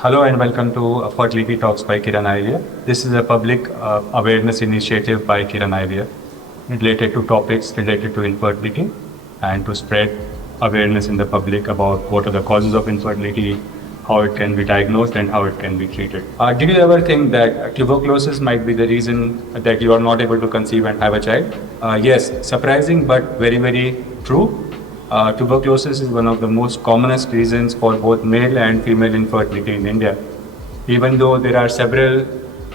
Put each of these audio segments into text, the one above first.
Hello and welcome to Fertility Talks by Kiran. This is a public awareness initiative by Kiran related to topics related to infertility and to spread awareness in the public about what are the causes of infertility, how it can be diagnosed and how it can be treated. Did you ever think that tuberculosis might be the reason that you are not able to conceive and have a child? Yes, surprising but very, very true. Tuberculosis is one of the most commonest reasons for both male and female infertility in India. Even though there are several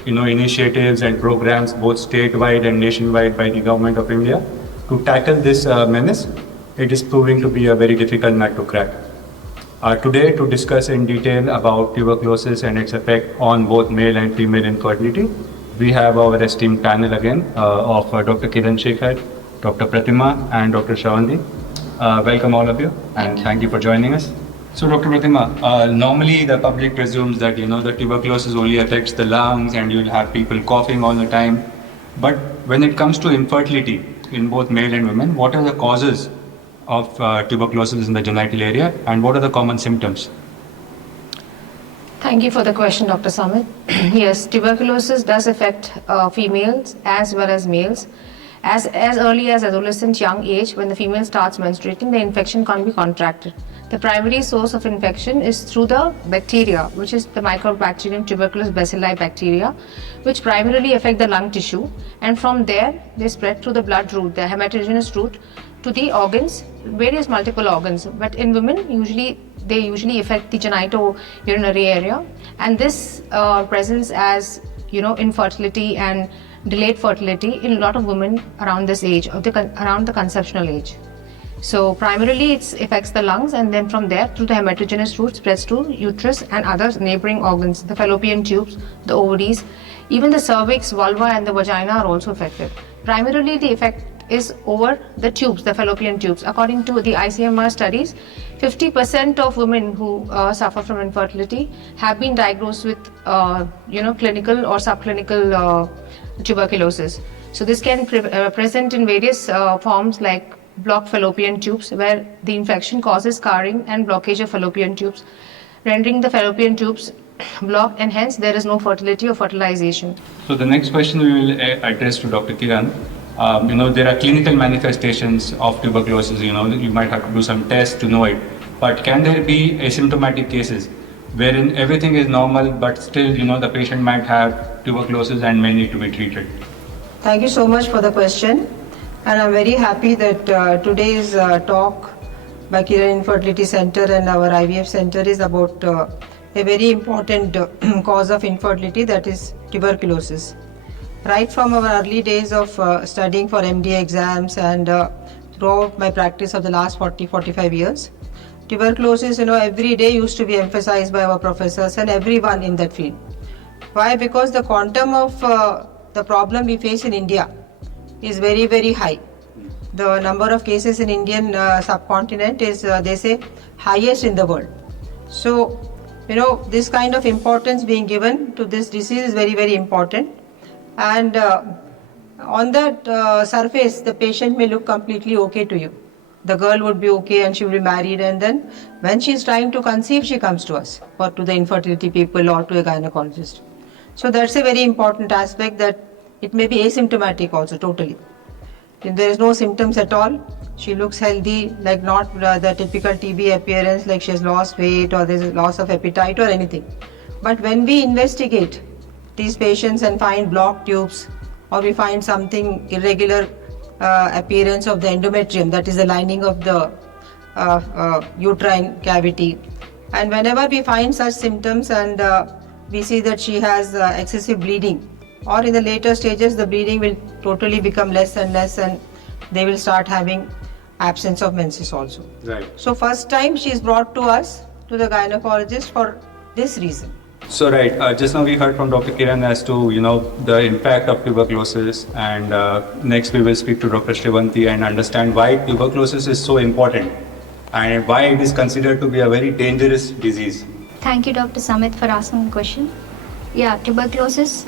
initiatives and programs both statewide and nationwide by the government of India to tackle this menace, it is proving to be a very difficult nut to crack. Today, to discuss in detail about tuberculosis and its effect on both male and female infertility, we have our esteemed panel again of Dr. Kiran, Dr. Pratima and Dr. Shravandi. Welcome all of you and thank you for joining us. So Dr. Pratima, normally the public presumes that the tuberculosis only affects the lungs and you'll have people coughing all the time. But when it comes to infertility in both male and women, what are the causes of tuberculosis in the genital area and what are the common symptoms? Thank you for the question, Dr. Samit. Yes, tuberculosis does affect females as well as males. As early as adolescent young age, when the female starts menstruating, the infection can be contracted. The primary source of infection is through the bacteria, which is the Mycobacterium tuberculosis bacilli bacteria, which primarily affect the lung tissue, and from there they spread through the blood route, the hematogenous route, to the organs, various multiple organs. But in women, they usually affect the genitourinary area, and this presents as infertility and delayed fertility in a lot of women around this age, around the conceptional age. So primarily it affects the lungs, and then from there through the hematogenous route spreads to uterus and other neighboring organs, the fallopian tubes, the ovaries, even the cervix, vulva and the vagina are also affected. Primarily the effect is over the tubes, the fallopian tubes. According to the ICMR studies, 50% of women who suffer from infertility have been diagnosed with clinical or subclinical tuberculosis. So this can present in various forms like blocked fallopian tubes, where the infection causes scarring and blockage of fallopian tubes, rendering the fallopian tubes blocked, and hence there is no fertility or fertilization. So the next question we will address to Dr. Kiran. There are clinical manifestations of tuberculosis. You might have to do some tests to know it. But can there be asymptomatic cases wherein everything is normal, but still, the patient might have tuberculosis and may need to be treated? Thank you so much for the question. And I'm very happy that today's talk by Kiran Infertility Center and our IVF Center is about a very important cause of infertility, that is tuberculosis. Right from our early days of studying for MD exams and throughout my practice of the last 40-45 years, tuberculosis, every day used to be emphasized by our professors and everyone in that field. Why? Because the quantum of the problem we face in India is very, very high. The number of cases in Indian subcontinent is, they say, highest in the world. So, this kind of importance being given to this disease is very, very important. And on that surface, the patient may look completely okay to you. The girl would be okay and she will be married, and then when she is trying to conceive, she comes to us or to the infertility people or to a gynecologist. So that's a very important aspect, that it may be asymptomatic also totally. If there is no symptoms at all, she looks healthy, like not the typical TB appearance, like she has lost weight or there is loss of appetite or anything. But when we investigate these patients and find blocked tubes, or we find something irregular appearance of the endometrium, that is the lining of the uterine cavity, and whenever we find such symptoms and we see that she has excessive bleeding, or in the later stages the bleeding will totally become less and less, and they will start having absence of menses also. Right. So first time she is brought to us, to the gynecologist, for this reason. So right, just now we heard from Dr. Kiran as to the impact of tuberculosis, and next we will speak to Dr. Shravandi and understand why tuberculosis is so important and why it is considered to be a very dangerous disease. Thank you, Dr. Samit, for asking the question. Yeah, tuberculosis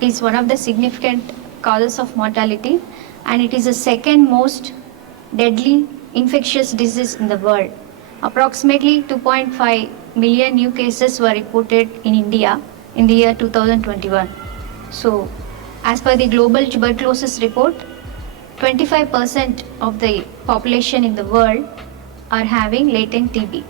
is one of the significant causes of mortality, and it is the second most deadly infectious disease in the world. Approximately 2.5 million new cases were reported in India in the year 2021. So, as per the Global Tuberculosis Report, 25% of the population in the world are having latent TB.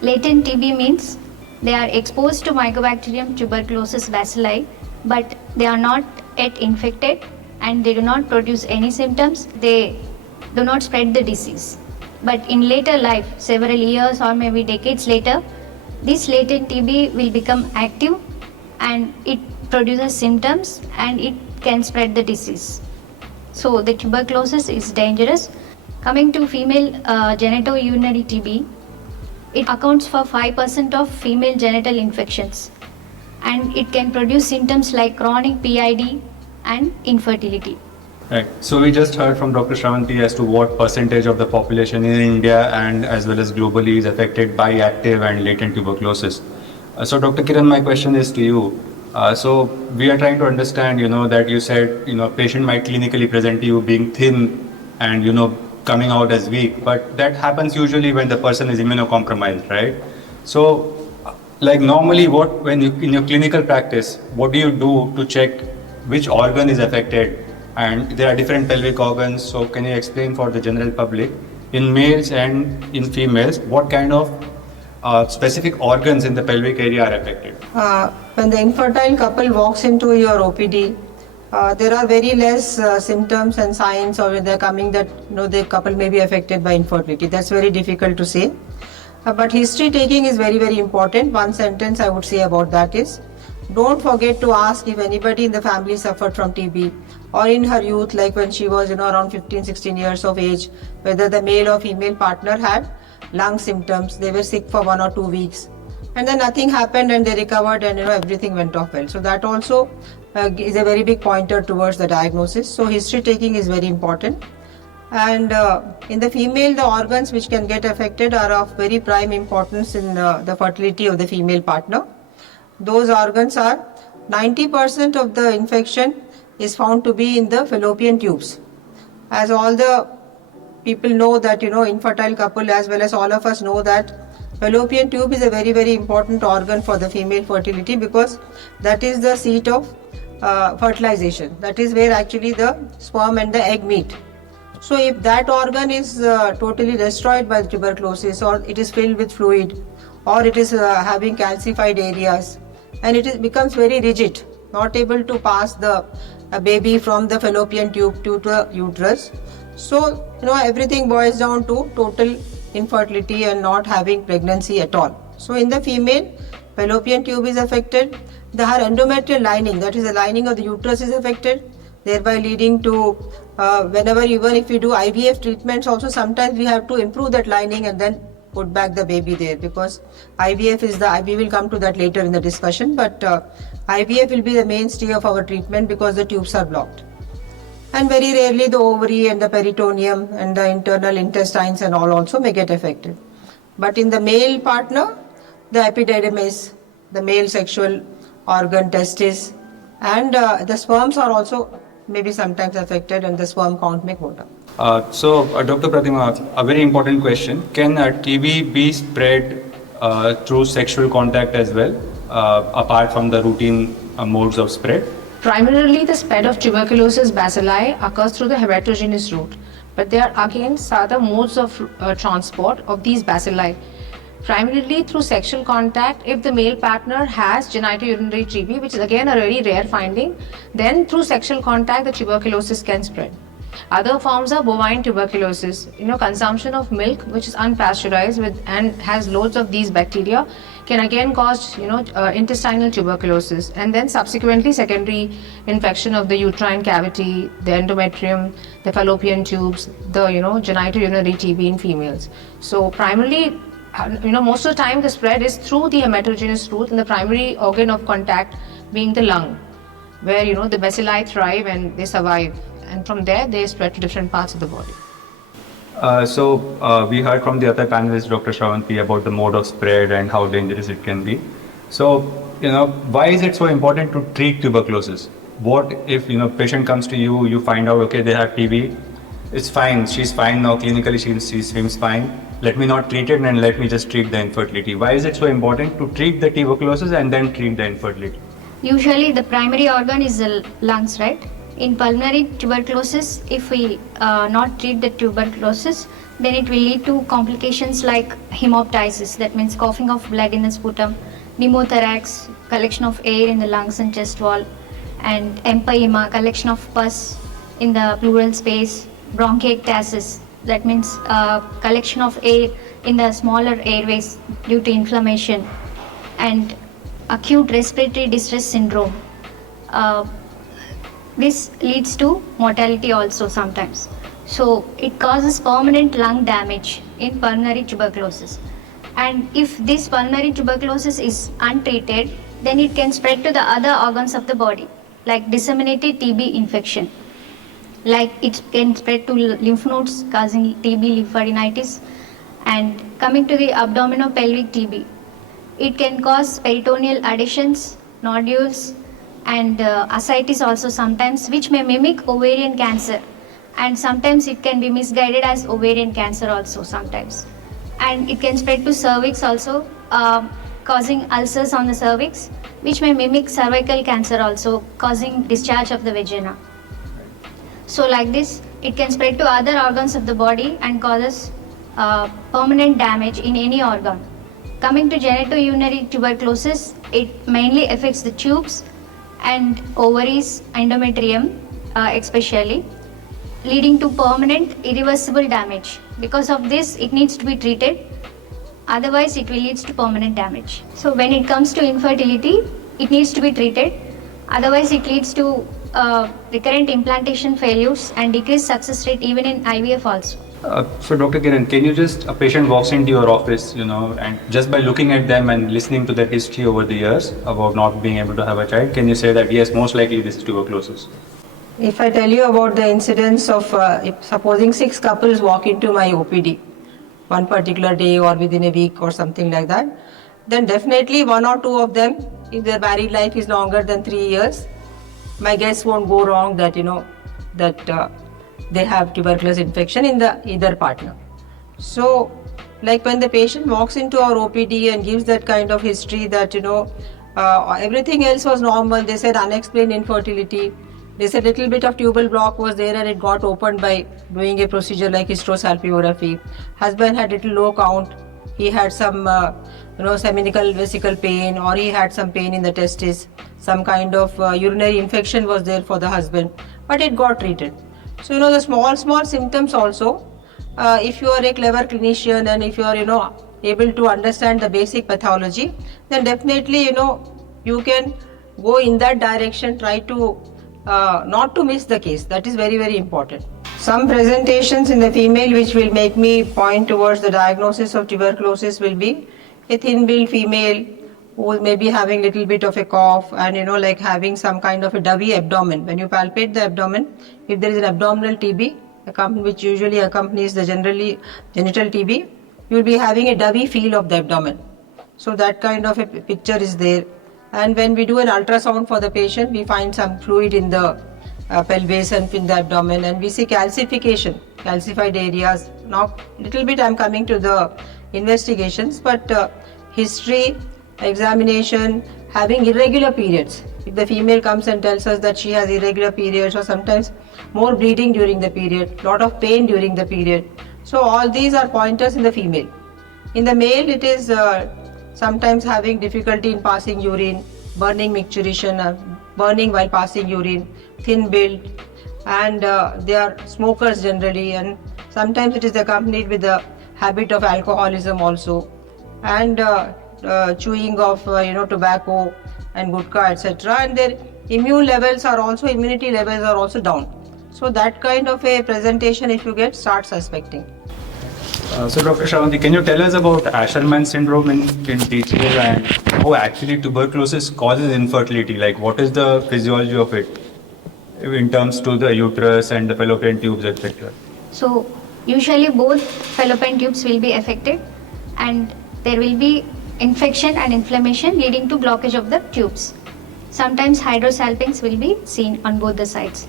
Latent TB means they are exposed to Mycobacterium tuberculosis bacilli, but they are not yet infected and they do not produce any symptoms. They do not spread the disease. But in later life, several years or maybe decades later, this latent TB will become active and it produces symptoms and it can spread the disease. So the tuberculosis is dangerous. Coming to female genitourinary TB, it accounts for 5% of female genital infections and it can produce symptoms like chronic PID and infertility. Right. So we just heard from Dr. Shravanti as to what percentage of the population in India and as well as globally is affected by active and latent tuberculosis. So Dr. Kiran, my question is to you. So we are trying to understand, that you said, patient might clinically present to you being thin and, coming out as weak, but that happens usually when the person is immunocompromised, right? So like normally in your clinical practice, what do you do to check which organ is affected? And there are different pelvic organs, so can you explain for the general public, in males and in females, what kind of specific organs in the pelvic area are affected? When the infertile couple walks into your OPD, there are very less symptoms and signs, or when they're coming that the couple may be affected by infertility. That's very difficult to say. But history taking is very, very important. One sentence I would say about that is, don't forget to ask if anybody in the family suffered from TB, or in her youth, like when she was around 15, 16 years of age, whether the male or female partner had lung symptoms, they were sick for 1 or 2 weeks, and then nothing happened and they recovered and everything went off well. So that also is a very big pointer towards the diagnosis. So history taking is very important. And in the female, the organs which can get affected are of very prime importance in the fertility of the female partner. Those organs are 90% of the infection is found to be in the fallopian tubes. As all the people know that, infertile couple as well as all of us know that fallopian tube is a very, very important organ for the female fertility, because that is the seat of fertilization. That is where actually the sperm and the egg meet. So if that organ is totally destroyed by tuberculosis, or it is filled with fluid, or it is having calcified areas, and it becomes very rigid, not able to pass the baby from the fallopian tube to the uterus. So, everything boils down to total infertility and not having pregnancy at all. So in the female, fallopian tube is affected, her endometrial lining, that is the lining of the uterus, is affected, thereby leading to even if we do IVF treatments also, sometimes we have to improve that lining and then put back the baby there, because IVF we will come to that later in the discussion, but IVF will be the mainstay of our treatment because the tubes are blocked. And very rarely the ovary and the peritoneum and the internal intestines and all also may get affected. But in the male partner, the epididymis, the male sexual organ, testis, and the sperms are also maybe sometimes affected, and the sperm count may go down. So, Dr. Pratima, a very important question. Can TB be spread through sexual contact as well, apart from the routine modes of spread? Primarily, the spread of tuberculosis bacilli occurs through the heterogeneous route, but there are again other modes of transport of these bacilli. Primarily through sexual contact, if the male partner has genitourinary TB, which is again a very rare finding, then through sexual contact the tuberculosis can spread. Other forms are bovine tuberculosis. Consumption of milk which is unpasteurized and has loads of these bacteria can again cause intestinal tuberculosis, and then subsequently secondary infection of the uterine cavity, the endometrium, the fallopian tubes, the genitourinary TB in females. So primarily, most of the time the spread is through the heterogeneous route, and the primary organ of contact being the lung, where the bacilli thrive and they survive, and from there they spread to different parts of the body. So we heard from the other panelist, Dr. Shravanti, about the mode of spread and how dangerous it can be. So, why is it so important to treat tuberculosis? What if, patient comes to you, you find out, okay, they have TB, it's fine, she's fine now, clinically she seems fine, let me not treat it and let me just treat the infertility. Why is it so important to treat the tuberculosis and then treat the infertility? Usually the primary organ is the lungs, right? In pulmonary tuberculosis, if we not treat the tuberculosis, then it will lead to complications like hemoptysis, that means coughing of blood in the sputum, pneumothorax, collection of air in the lungs and chest wall, and empyema, collection of pus in the pleural space, bronchiectasis, that means collection of air in the smaller airways due to inflammation, and acute respiratory distress syndrome. This leads to mortality also sometimes. So it causes permanent lung damage in pulmonary tuberculosis. And if this pulmonary tuberculosis is untreated, then it can spread to the other organs of the body, like disseminated TB infection. Like it can spread to lymph nodes, causing TB lymphadenitis. And coming to the abdominopelvic TB, it can cause peritoneal adhesions, nodules, and ascites also sometimes, which may mimic ovarian cancer. And sometimes it can be misguided as ovarian cancer also sometimes. And it can spread to cervix also, causing ulcers on the cervix, which may mimic cervical cancer also, causing discharge of the vagina. So like this, it can spread to other organs of the body and causes permanent damage in any organ. Coming to genitourinary tuberculosis, it mainly affects the tubes and ovaries, endometrium especially, leading to permanent irreversible damage. Because of this, it needs to be treated, otherwise it will lead to permanent damage. So when it comes to infertility, it needs to be treated, otherwise it leads to recurrent implantation failures and decreased success rate even in IVF also. So Dr. Kiran, can you just, a patient walks into your office, and just by looking at them and listening to their history over the years about not being able to have a child, can you say that yes, most likely this is tuberculosis? If I tell you about the incidence of, supposing 6 couples walk into my OPD one particular day or within a week or something like that, then definitely 1 or 2 of them, if their married life is longer than 3 years, my guess won't go wrong that, they have tuberculosis infection in the either partner. So, like when the patient walks into our OPD and gives that kind of history that, everything else was normal, they said unexplained infertility, they said little bit of tubal block was there and it got opened by doing a procedure like hysterosalpingography. Husband had little low count, he had some, seminical vesicle pain, or he had some pain in the testis, some kind of urinary infection was there for the husband, but it got treated. So, the small symptoms also, if you are a clever clinician and if you are, able to understand the basic pathology, then definitely, you can go in that direction, try to not to miss the case. That is very, very important. Some presentations in the female which will make me point towards the diagnosis of tuberculosis will be a thin-billed female who may be having little bit of a cough and like having some kind of a doughy abdomen. When you palpate the abdomen, if there is an abdominal TB, which usually accompanies the genital TB, you will be having a doughy feel of the abdomen. So that kind of a picture is there. And when we do an ultrasound for the patient, we find some fluid in the pelvis and in the abdomen, and we see calcification, calcified areas. Now, little bit I am coming to the investigations, but history, examination, having irregular periods. If the female comes and tells us that she has irregular periods or sometimes more bleeding during the period, lot of pain during the period. So all these are pointers in the female. In the male, it is sometimes having difficulty in passing urine, burning micturition, burning while passing urine, thin build, and they are smokers generally, and sometimes it is accompanied with the habit of alcoholism also, and chewing of tobacco and gutka, etc., and their immunity levels are also down. So that kind of a presentation, if you get, start suspecting. So Dr. Shravanti, can you tell us about Asherman syndrome in detail and how actually tuberculosis causes infertility? Like what is the physiology of it in terms to the uterus and the fallopian tubes, etc.? So usually both fallopian tubes will be affected, and there will be infection and inflammation leading to blockage of the tubes. Sometimes hydrosalpinx will be seen on both the sides.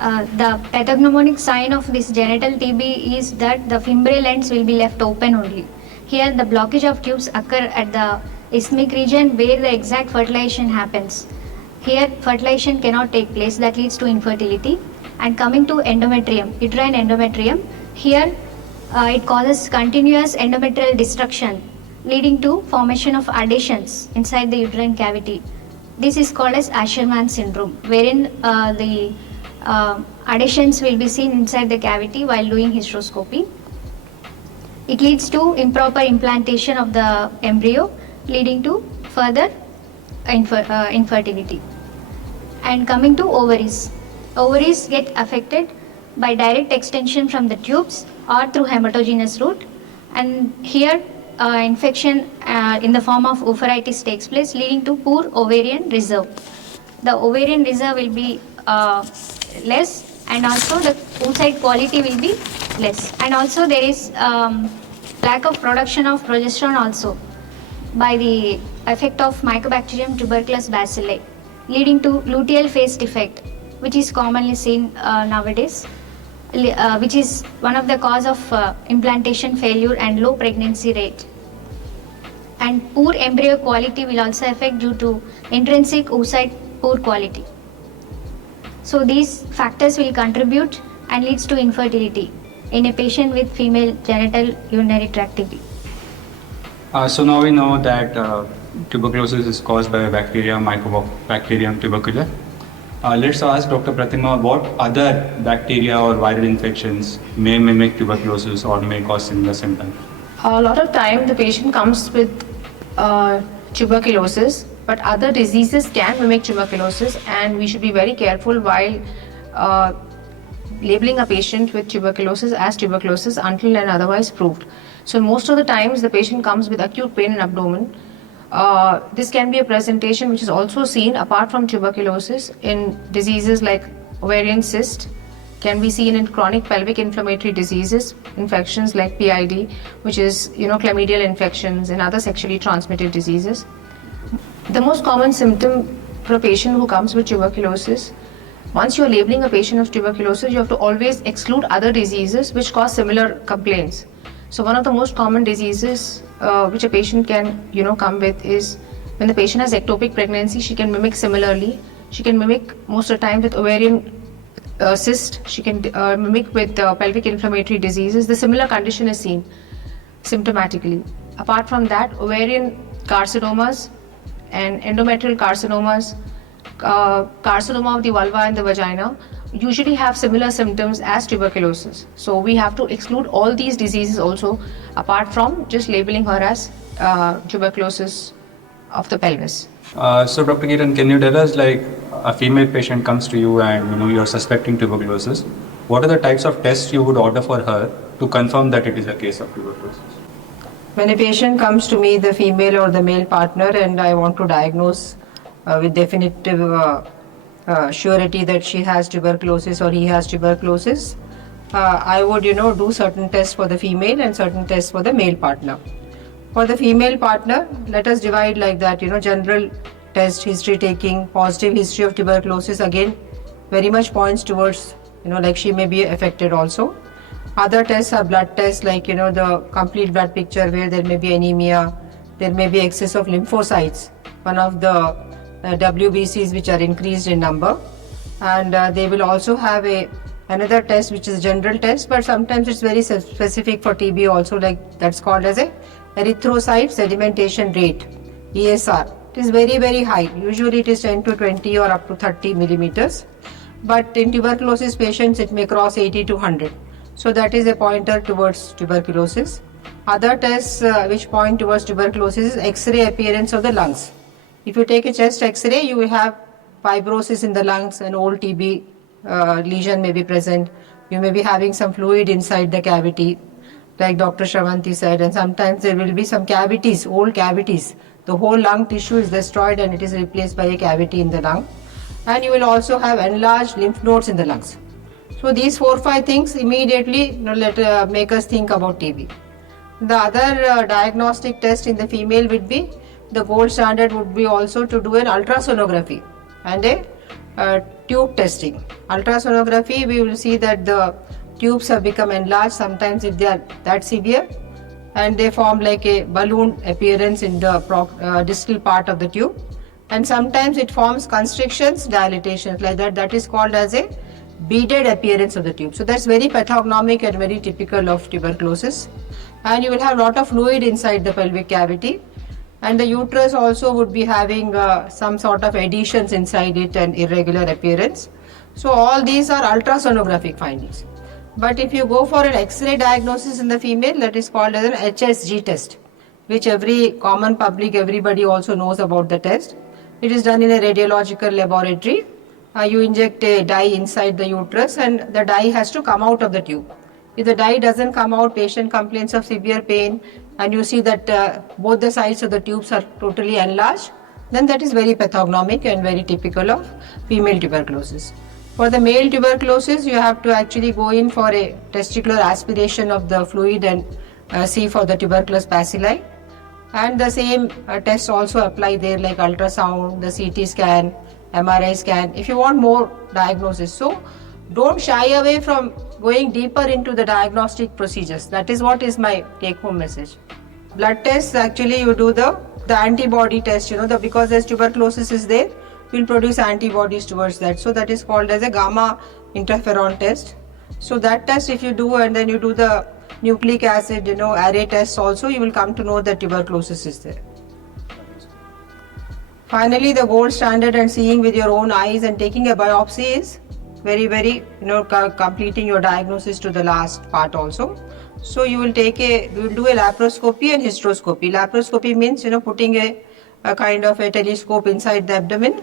The pathognomonic sign of this genital TB is that the fimbrial ends will be left open only. Here the blockage of tubes occur at the isthmic region where the exact fertilization happens. Here fertilization cannot take place, that leads to infertility. And coming to endometrium, uterine endometrium, here it causes continuous endometrial destruction leading to formation of adhesions inside the uterine cavity. This is called as Asherman syndrome, wherein the adhesions will be seen inside the cavity while doing hysteroscopy. It leads to improper implantation of the embryo, leading to further infertility. And coming to ovaries, ovaries get affected by direct extension from the tubes or through hematogenous route, and here infection in the form of oophorytis takes place, leading to poor ovarian reserve. The ovarian reserve will be less, and also the oocyte quality will be less, and also there is lack of production of progesterone also by the effect of Mycobacterium tuberculous bacilli, leading to luteal phase defect, which is commonly seen nowadays, which is one of the cause of implantation failure and low pregnancy rate. And poor embryo quality will also affect due to intrinsic oocyte poor quality. So these factors will contribute and leads to infertility in a patient with female genital urinary tract TB. So now we know that tuberculosis is caused by a bacteria, Mycobacterium tuberculosis. Let's ask Dr. Pratima what other bacteria or viral infections may mimic tuberculosis or may cause similar symptoms. A lot of time the patient comes with tuberculosis, but other diseases can mimic tuberculosis, and we should be very careful while labeling a patient with tuberculosis as tuberculosis until and otherwise proved. So most of the times the patient comes with acute pain in abdomen. This can be a presentation which is also seen apart from tuberculosis in diseases like ovarian cyst, can be seen in chronic pelvic inflammatory diseases, infections like PID, which is chlamydial infections and other sexually transmitted diseases. The most common symptom for a patient who comes with tuberculosis, once you are labeling a patient of tuberculosis, you have to always exclude other diseases which cause similar complaints. So one of the most common diseases which a patient can come with is when the patient has ectopic pregnancy, she can mimic similarly. She can mimic most of the time with ovarian cyst. She can mimic with pelvic inflammatory diseases. The similar condition is seen symptomatically. Apart from that, ovarian carcinomas and endometrial carcinomas, carcinoma of the vulva and the vagina usually have similar symptoms as tuberculosis. So we have to exclude all these diseases also, apart from just labeling her as tuberculosis of the pelvis. So Dr. Kiran, can you tell us, like a female patient comes to you and you're suspecting tuberculosis, what are the types of tests you would order for her to confirm that it is a case of tuberculosis? When a patient comes to me, the female or the male partner, and I want to diagnose with definitive surety that she has tuberculosis or he has tuberculosis, I would do certain tests for the female and certain tests for the male partner. For the female partner, let us divide like that, general test, history taking, positive history of tuberculosis, again very much points towards like she may be affected also. Other tests are blood tests, like the complete blood picture where there may be anemia, there may be excess of lymphocytes, one of the WBCs which are increased in number, and they will also have another test which is a general test, but sometimes it's very specific for TB also, like that's called as a erythrocyte sedimentation rate, ESR. It is very, very high. Usually it is 10 to 20 or up to 30 millimeters, but in tuberculosis patients it may cross 80 to 100. So that is a pointer towards tuberculosis. Other tests which point towards tuberculosis is X-ray appearance of the lungs. If you take a chest X-ray, you will have fibrosis in the lungs, an old TB lesion may be present. You may be having some fluid inside the cavity, like Dr. Shravanti said, and sometimes there will be some cavities, old cavities. The whole lung tissue is destroyed and it is replaced by a cavity in the lung. And you will also have enlarged lymph nodes in the lungs. So these 4 or 5 things immediately make us think about TB. The other diagnostic test in the female would be, the gold standard would be also to do an ultrasonography and a tube testing. Ultrasonography, we will see that the tubes have become enlarged, sometimes if they are that severe, and they form like a balloon appearance in the distal part of the tube. And sometimes it forms constrictions, dilatations like that. That is called as a beaded appearance of the tube. So that's very pathognomic and very typical of tuberculosis. And you will have a lot of fluid inside the pelvic cavity. And the uterus also would be having some sort of adhesions inside it and irregular appearance. So all these are ultrasonographic findings. But if you go for an X-ray diagnosis in the female, that is called as an HSG test, which every common public, everybody also knows about the test. It is done in a radiological laboratory. You inject a dye inside the uterus and the dye has to come out of the tube. If the dye doesn't come out, patient complains of severe pain, and you see that both the sides of the tubes are totally enlarged, then that is very pathognomic and very typical of female tuberculosis. For the male tuberculosis, you have to actually go in for a testicular aspiration of the fluid and see for the tuberculous bacilli. And the same tests also apply there, like ultrasound, the CT scan, MRI scan, if you want more diagnosis. So don't shy away from going deeper into the diagnostic procedures. That is what is my take-home message. Blood tests, actually you do the antibody test, because there's tuberculosis is there, will produce antibodies towards that. So that is called as a gamma interferon test. So that test if you do, and then you do the nucleic acid, array tests also, you will come to know that tuberculosis is there. Finally, the gold standard and seeing with your own eyes and taking a biopsy is very, very, completing your diagnosis to the last part also. So you will do a laparoscopy and hysteroscopy. Laparoscopy means, putting a kind of a telescope inside the abdomen,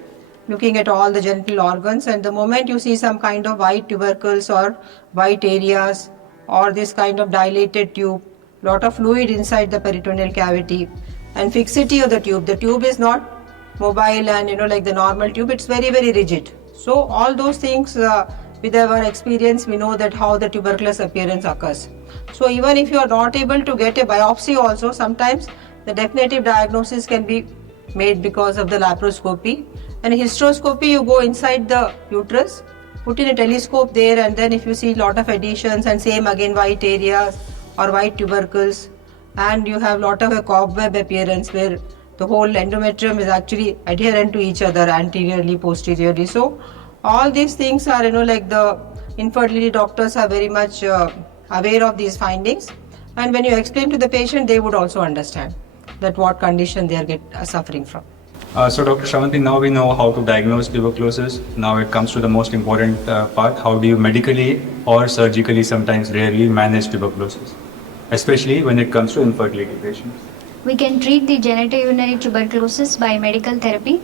looking at all the genital organs, and the moment you see some kind of white tubercles or white areas or this kind of dilated tube, lot of fluid inside the peritoneal cavity, and fixity of the tube is not mobile and like the normal tube, it's very, very rigid. So all those things with our experience, we know that how the tuberculous appearance occurs. So even if you are not able to get a biopsy also, sometimes the definitive diagnosis can be made because of the laparoscopy. And hysteroscopy, you go inside the uterus, put in a telescope there, and then if you see lot of adhesions and same again white areas or white tubercles, and you have lot of a cobweb appearance where the whole endometrium is actually adherent to each other anteriorly, posteriorly. So all these things are, like the infertility doctors are very much aware of these findings, and when you explain to the patient, they would also understand that what condition they are suffering from. So Dr. Shravanti, now we know how to diagnose tuberculosis. Now it comes to the most important part. How do you medically or surgically, sometimes rarely, manage tuberculosis, especially when it comes to infertility patients? We can treat the genitourinary tuberculosis by medical therapy.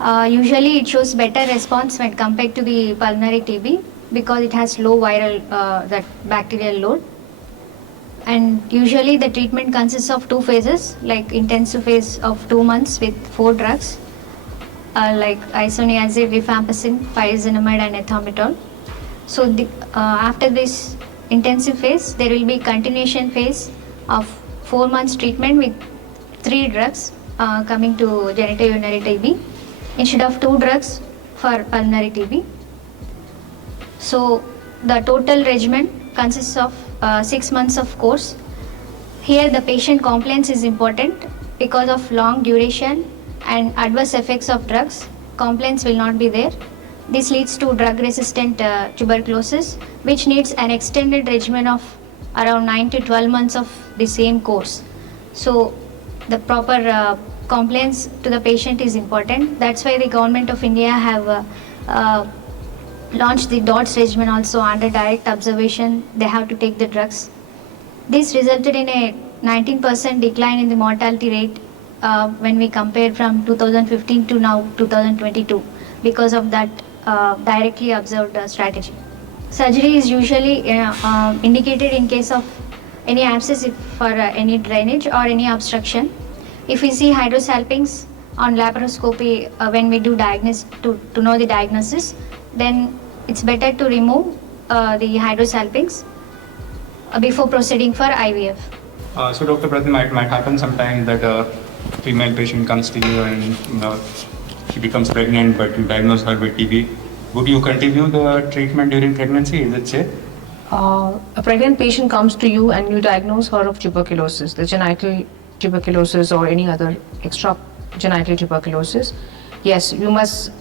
Usually it shows better response when compared to the pulmonary TB because it has low viral that bacterial load. And usually the treatment consists of 2 phases, like intensive phase of 2 months with 4 drugs like isoniazid, rifampicin, pyrazinamide and ethomitol. So after this intensive phase, there will be continuation phase of 4 months treatment with 3 drugs coming to genitourinary TB instead of 2 drugs for pulmonary TB. So the total regimen consists of 6 months of course. Here the patient compliance is important because of long duration and adverse effects of drugs. Compliance will not be there. This leads to drug-resistant tuberculosis, which needs an extended regimen of around 9 to 12 months of the same course. So the proper compliance to the patient is important. That's why the government of India have launched the DOTS regimen also under direct observation. They have to take the drugs. This resulted in a 19% decline in the mortality rate when we compare from 2015 to now 2022 because of that directly observed strategy. Surgery is usually indicated in case of any abscess for any drainage or any obstruction. If we see hydrosalpinx on laparoscopy when we do diagnosis to know the diagnosis, then it's better to remove the hydrosalpinx before proceeding for IVF. So Dr. Pratim, it might happen sometimes that a female patient comes to you and she becomes pregnant, but you diagnose her with TB. Would you continue the treatment during pregnancy? Is it safe? A pregnant patient comes to you and you diagnose her of tuberculosis, the genital tuberculosis or any other extra genital tuberculosis. Yes, you must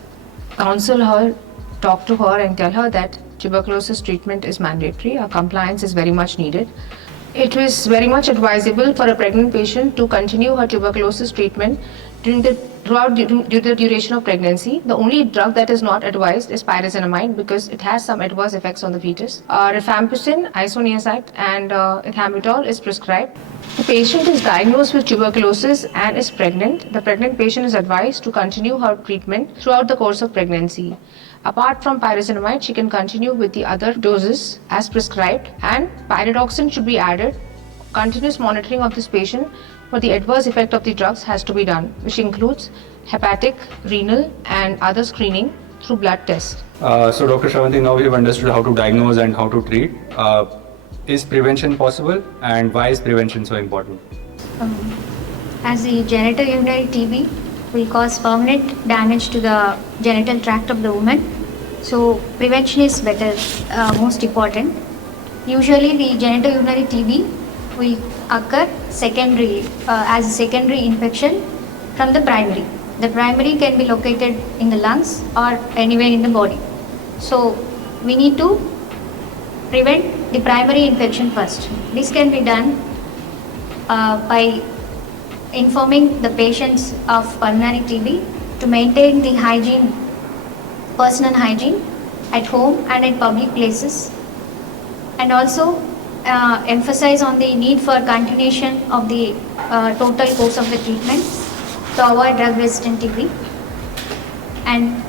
counsel her, talk to her and tell her that tuberculosis treatment is mandatory. Compliance is very much needed. It is very much advisable for a pregnant patient to continue her tuberculosis treatment throughout the duration of pregnancy. The only drug that is not advised is pyrazinamide because it has some adverse effects on the fetus. Rifampicin, isoniazid and ethambutol is prescribed. The patient is diagnosed with tuberculosis and is pregnant. The pregnant patient is advised to continue her treatment throughout the course of pregnancy. Apart from pyrazinamide, she can continue with the other doses as prescribed, and pyridoxine should be added. Continuous monitoring of this patient for the adverse effect of the drugs has to be done, which includes hepatic, renal and other screening through blood tests. So Dr. Shravanti, now we have understood how to diagnose and how to treat. Is prevention possible, and why is prevention so important? As the genital urinary TB will cause permanent damage to the genital tract of the woman, so prevention is better, most important. Usually the genital urinary TB will occur secondary, as a secondary infection from the primary. The primary can be located in the lungs or anywhere in the body. So we need to prevent the primary infection first. This can be done by informing the patients of pulmonary TB to maintain the hygiene, personal hygiene at home and in public places, and also emphasize on the need for continuation of the total course of the treatment to avoid drug-resistant TB. And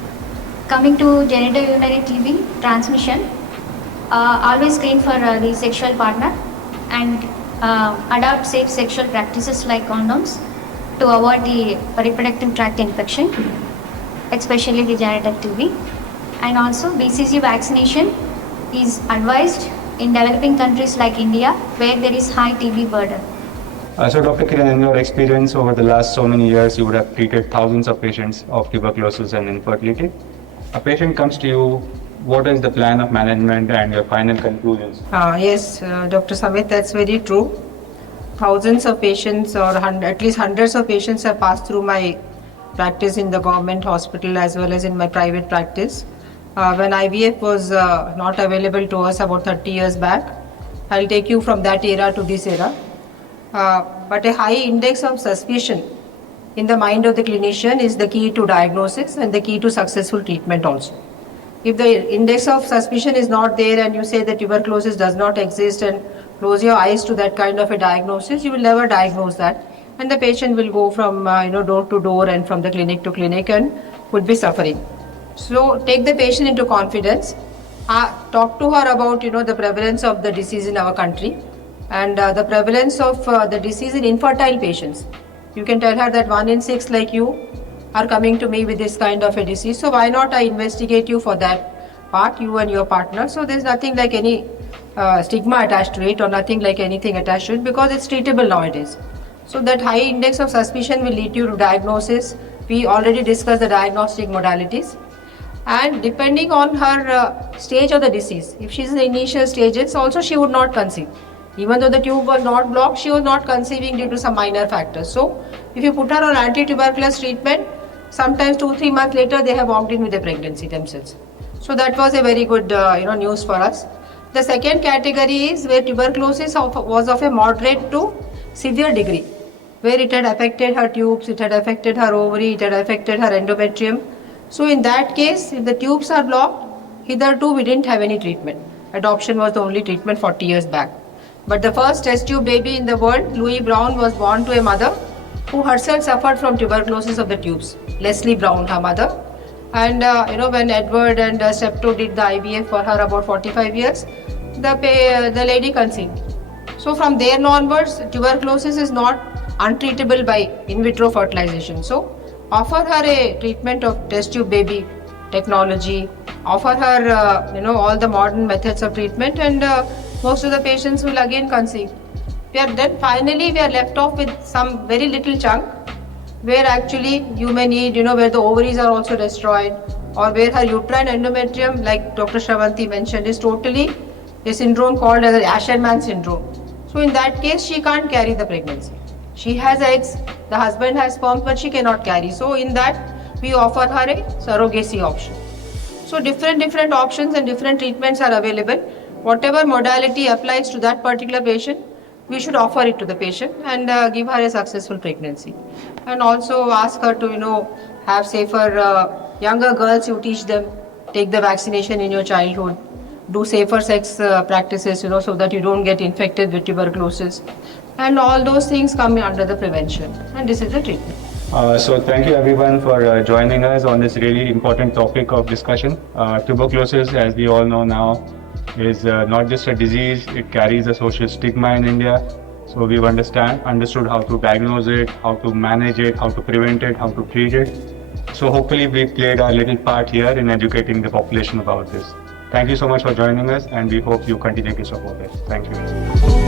coming to genital urinary TB transmission, always screen for the sexual partner and adopt safe sexual practices like condoms to avoid the reproductive tract infection, especially the genital TB. And also BCG vaccination is advised in developing countries like India, where there is high TB burden. So Dr. Kiran, in your experience over the last so many years, you would have treated thousands of patients of tuberculosis and infertility. A patient comes to you, what is the plan of management and your final conclusions? Yes, Dr. Samit, that's very true. Thousands of patients, or at least hundreds of patients, have passed through my practice in the government hospital as well as in my private practice. When IVF was not available to us about 30 years back, I'll take you from that era to this era. But a high index of suspicion in the mind of the clinician is the key to diagnosis and the key to successful treatment also. If the index of suspicion is not there and you say that tuberculosis does not exist and close your eyes to that kind of a diagnosis, you will never diagnose that, and the patient will go from door to door and from the clinic to clinic and would be suffering. So take the patient into confidence, talk to her about the prevalence of the disease in our country and the prevalence of the disease in infertile patients. You can tell her that 1 in 6 like you are coming to me with this kind of a disease, so why not I investigate you for that part, you and your partner. So there's nothing like any stigma attached to it or nothing like anything attached to it, because it's treatable nowadays. So that high index of suspicion will lead you to diagnosis. We already discussed the diagnostic modalities, and depending on her stage of the disease, if she's in the initial stages also, she would not conceive. Even though the tube was not blocked, she was not conceiving due to some minor factors. So if you put her on anti-tuberculous treatment, sometimes 2-3 months later they have walked in with a pregnancy themselves. So that was a very good news for us. The second category is where tuberculosis was of a moderate to severe degree, where it had affected her tubes, it had affected her ovary, it had affected her endometrium. So in that case, if the tubes are blocked, hitherto we didn't have any treatment. Adoption was the only treatment 40 years back. But the first test tube baby in the world, Louis Brown, was born to a mother who herself suffered from tuberculosis of the tubes. Leslie Brown, her mother. And when Edward and Septo did the IVF for her about 45 years, the lady conceived. So from there onwards, tuberculosis is not untreatable by in vitro fertilization. So offer her a treatment of test tube baby technology, offer her all the modern methods of treatment, and most of the patients will again conceive. Finally we are left off with some very little chunk where actually you may need, where the ovaries are also destroyed, or where her uterine endometrium, like Dr. Shravanti mentioned, is totally a syndrome called as Asherman syndrome. So in that case, she can't carry the pregnancy. She has eggs, the husband has sperm, but she cannot carry. So in that, we offer her a surrogacy option. So different options and different treatments are available. Whatever modality applies to that particular patient, we should offer it to the patient and give her a successful pregnancy. And also ask her to, have safer, younger girls, you teach them, take the vaccination in your childhood, do safer sex practices, so that you don't get infected with tuberculosis. And all those things come under the prevention. And this is the treatment. So thank you everyone for joining us on this really important topic of discussion. Tuberculosis, as we all know now, is not just a disease, it carries a social stigma in India. So we've understood how to diagnose it, how to manage it, how to prevent it, how to treat it. So hopefully we've played our little part here in educating the population about this. Thank you so much for joining us, and we hope you continue to support us. Thank you.